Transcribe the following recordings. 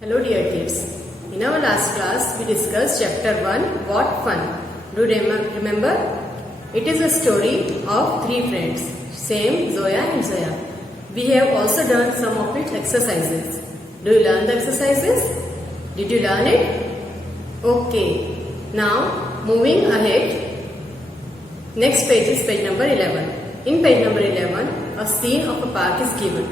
Hello dear kids. In our last class we discussed chapter 1 What Fun. Do you remember? It is a story of three friends, Sam, Zoya and Zoya. We have also done some of its exercises. Do you learn the exercises? Did you learn it? Okay. Now moving ahead. Next page is page number 11. In page number 11 a scene of a park is given.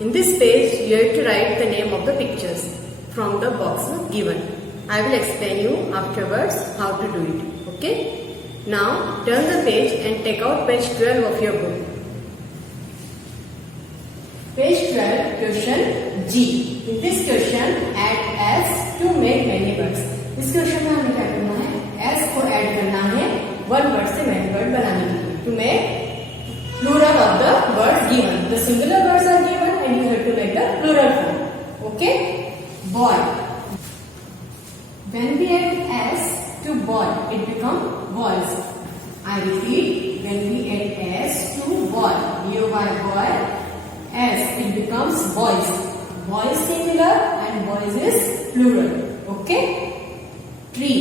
In this page, you have to write the name of the pictures from the box given. I will explain you afterwards how to do it. Okay? Now, turn the page and take out page 12 of your book. Page 12, question G. In this question, add S to make many words. इस question में हमें क्या करना है? S को add करना है one word से many word बनाने के लिए. To make plural of the words given. The singular words are given and you have to make the plural form. Okay? Boy. When we add S to boy, it becomes boys. I repeat, when we add S to boy, B-O-Y boy, S, it becomes boys. Boy is singular and boys is plural. Okay? Tree.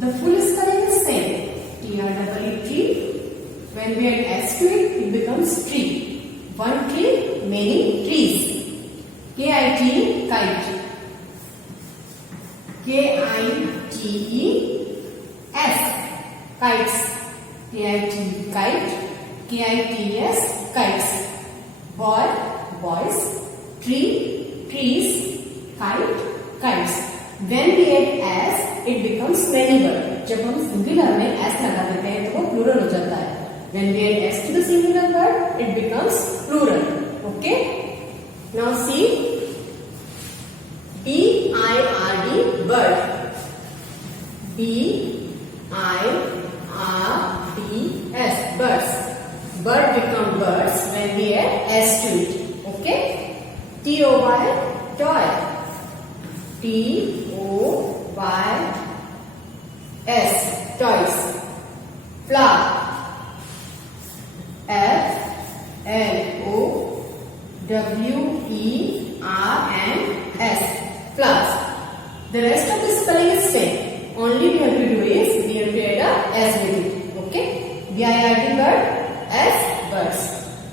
The full spelling is same. T-R-E-E-T. When we add S to it, it becomes tree. One tree, many trees. K-I-T, kite. K-I-T-E-S, kites. K-I-T, kite. K-I-T-S, kites. Boy, boys. Tree, trees. Kite, kites. When we add S, it becomes many word. जब हम singular में S लगा देते हैं तो वो plural हो जाता है. When we add S to the singular word, it becomes plural. Okay? Now see, B-I-R-D, bird. B-I-R-D-S, birds. Bird become birds when we add S to it. Okay? T-O-Y, toy. T-O-Y-S, toys. Flower. F-L-O-W-E-R-N-S, flowers. The rest of the spelling is same. Only we have to do is we have to add a S with it. Okay? B-I-R-D, bird. S, birds.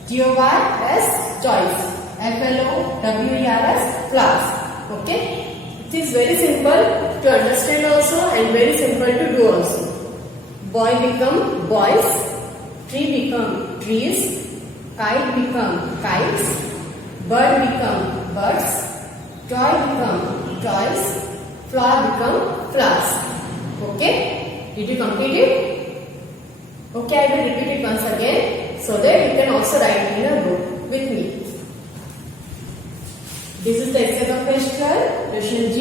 T-O-Y-S, toys. F-L-O-W-E-R-S, flowers. Okay? It is very simple to understand also and very simple to do also. Boy become boys. Tree become trees, kite become kites, bird become birds, toy become toys, flower become flowers. Okay? Did you complete it? Okay, I will repeat it once again so that you can also write in a book with me. This is the exercise of page 12, question G.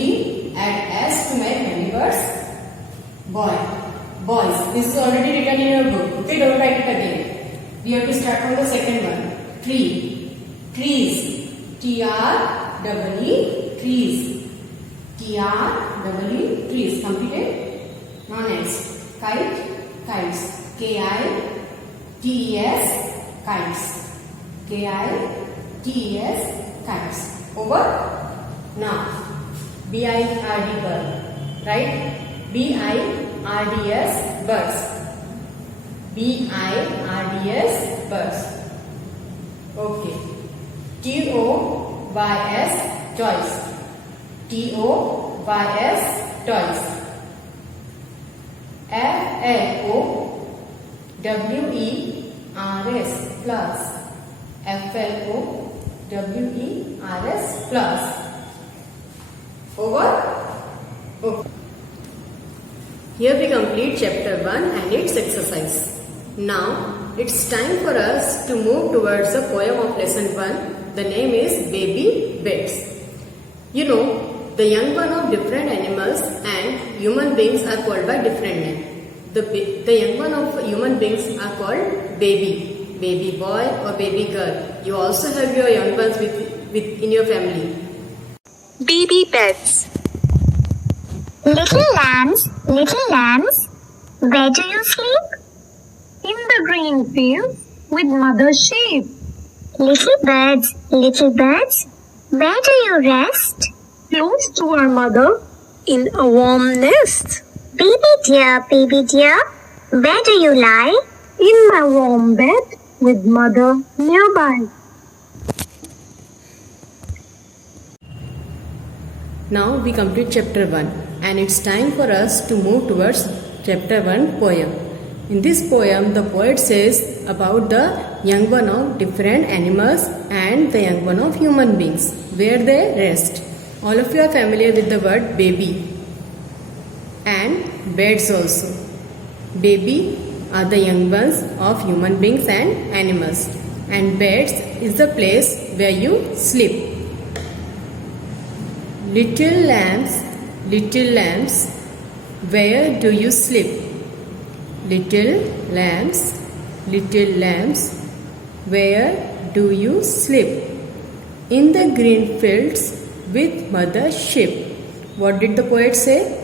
Add S to make many words. Boy. Boys. This is already written in your book. Okay, don't write it again. We have to start from the second one. Tree. Trees. T-R-E-E, trees. T-R-E-E, trees. Completed? Now next. Kite. Kites. K-I-T-E-S, kites. K-I-T-E-S, kites. Over? Now. B-I-R-D, bird. Right? B-I-R-D-S, birds. B-I-R-D-S, birds. Okay. T-O-Y-S, toys. T-O-Y-S, toys. F-L-O-W-E-R-S, flowers. F-L-O-W-E-R-S, flowers. Over? Okay. Here we complete chapter 1 and its exercise. Now, it's time for us to move towards the poem of lesson 1. The name is Baby Beds. You know, the young one of different animals and human beings are called by different names. The young one of human beings are called baby. Baby boy or baby girl. You also have your young ones in your family. Baby beds. Little lambs, where do you sleep? In the green field with mother sheep. Little birds, Where do you rest? Close to our mother in a warm nest. Baby dear, where do you lie? In my warm bed with mother nearby. Now we complete chapter 1 and it's time for us to move towards chapter 1 poem. In this poem, the poet says about the young one of different animals and the young one of human beings, where they rest. All of you are familiar with the word baby and beds also. Baby are the young ones of human beings and animals, and beds is the place where you sleep. Little lambs, where do you sleep? Little lambs, where do you sleep? In the green fields with mother sheep. What did the poet say?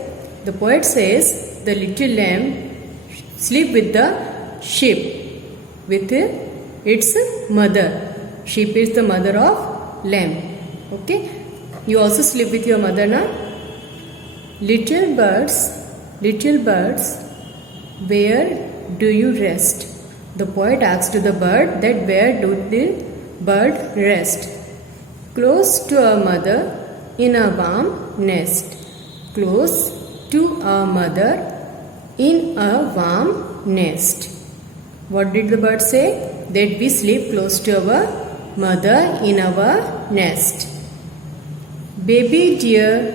The poet says the little lamb sleep with the sheep, with its mother. Sheep is the mother of lamb. Okay? You also sleep with your mother now? Little birds, where do you rest? The poet asks to the bird that where do the bird rest? Close to our mother in a warm nest. Close to our mother in a warm nest. What did the bird say? That we sleep close to our mother in our nest. Baby dear,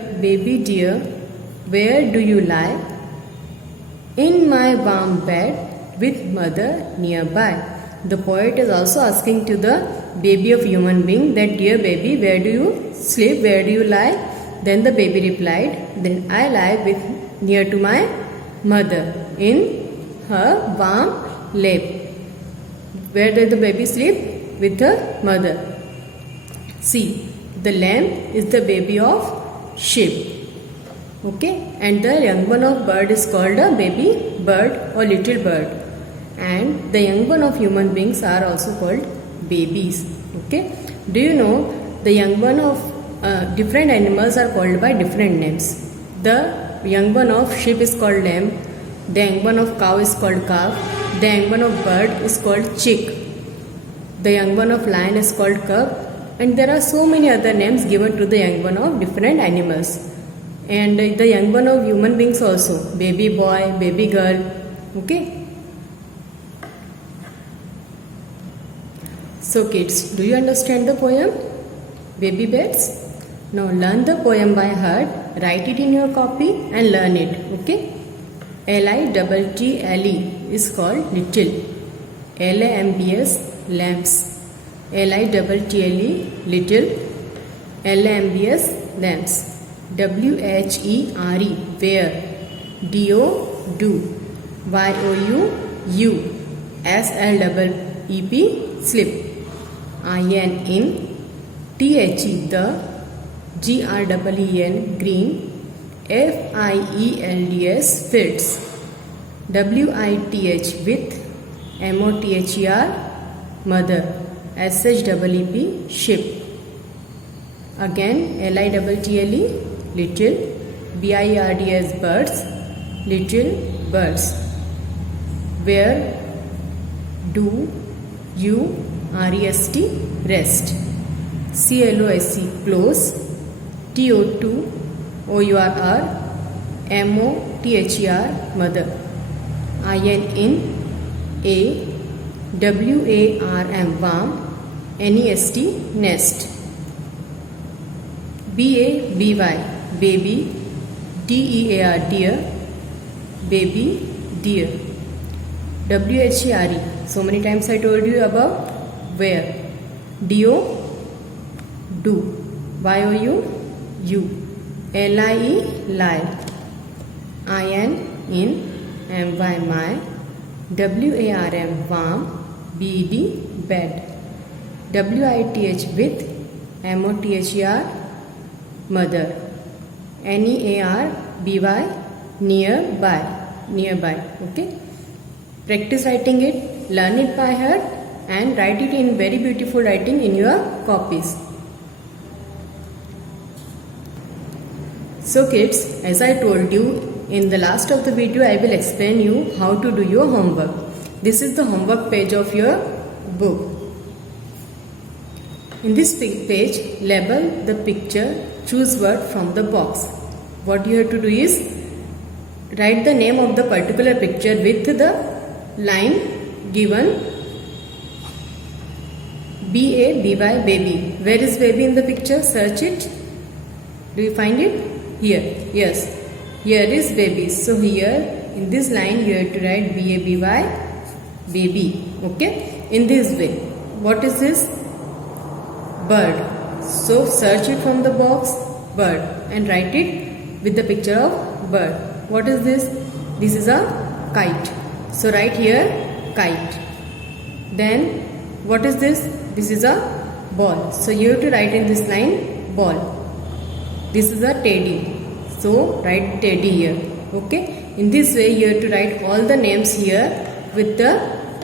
where do you lie? In my warm bed with mother nearby. The poet is also asking to the baby of human being that dear baby, where do you sleep? Where do you lie? Then the baby replied, then I lie with near to my mother in her warm lap. Where did the baby sleep? With her mother. See, the lamb is the baby of sheep. Okay, and the young one of bird is called a baby bird or little bird. And the young one of human beings are also called babies. Okay, do you know the young one of different animals are called by different names? The young one of sheep is called lamb. The young one of cow is called calf. The young one of bird is called chick. The young one of lion is called cub. And there are so many other names given to the young one of different animals. And the young one of human beings also. Baby boy, baby girl. Okay. So kids, do you understand the poem? Baby beds? Now learn the poem by heart. Write it in your copy and learn it. Okay. Little is called little. LAMBS, lamps. LITTLE, little. LAMBS, lamps. WHERE, where. DO, do. YOU, SLEEP, sleep. IN, THE, the. GREEN, green. FIELDS, fields. WITH, with. MOTHER, mother. SHEEP, ship. Again, LITTLE, little. BIRDS, birds. Little birds. Where do you REST, rest. CLOSE, close. TO2 OURR, MOTHER, mother. IN, A, WARM, warm. NEST, nest. BABY, baby. DEAR, dear. Baby, dear. WHERE, so many times I told you about where. DO, do. YOU, LIE, lie. IN, MY, my. WARM, warm. BED, bed. WITH, with. MOTHER, mother. NEARBY, nearby. Okay. Practice writing it, learn it by heart and write it in very beautiful writing in your copies. So kids, as I told you in the last of the video, I will explain you how to do your homework. This is the homework page of your book. In this page, label the picture, choose word from the box. What you have to do is write the name of the particular picture with the line given B-A-B-Y, baby. Where is baby in the picture? Search it. Do you find it? Here. Yes. Here is baby. So here in this line you have to write B-A-B-Y, baby. Okay. In this way. What is this? Bird. So search it from the box, bird, and write it with the picture of bird. What is this? This is a kite. So write here kite. Then what is this? This is a ball. So you have to write in this line ball. This is a teddy. So write teddy here. Okay. In this way you have to write all the names here with the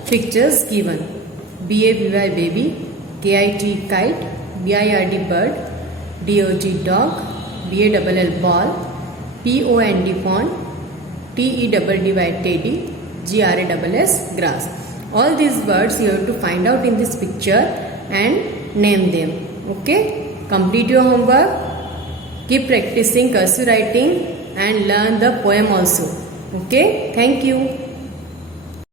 pictures given. B-A-B-Y, baby, K-I-T, kite, B-I-R-D, bird, D-O-G, dog, B-A-L-L, ball, P-O-N-D, pond, T-E-D-D-Y, teddy, G-R-A-S-S, grass. All these words you have to find out in this picture and name them. Okay? Complete your homework. Keep practicing cursive writing and learn the poem also. Okay? Thank you.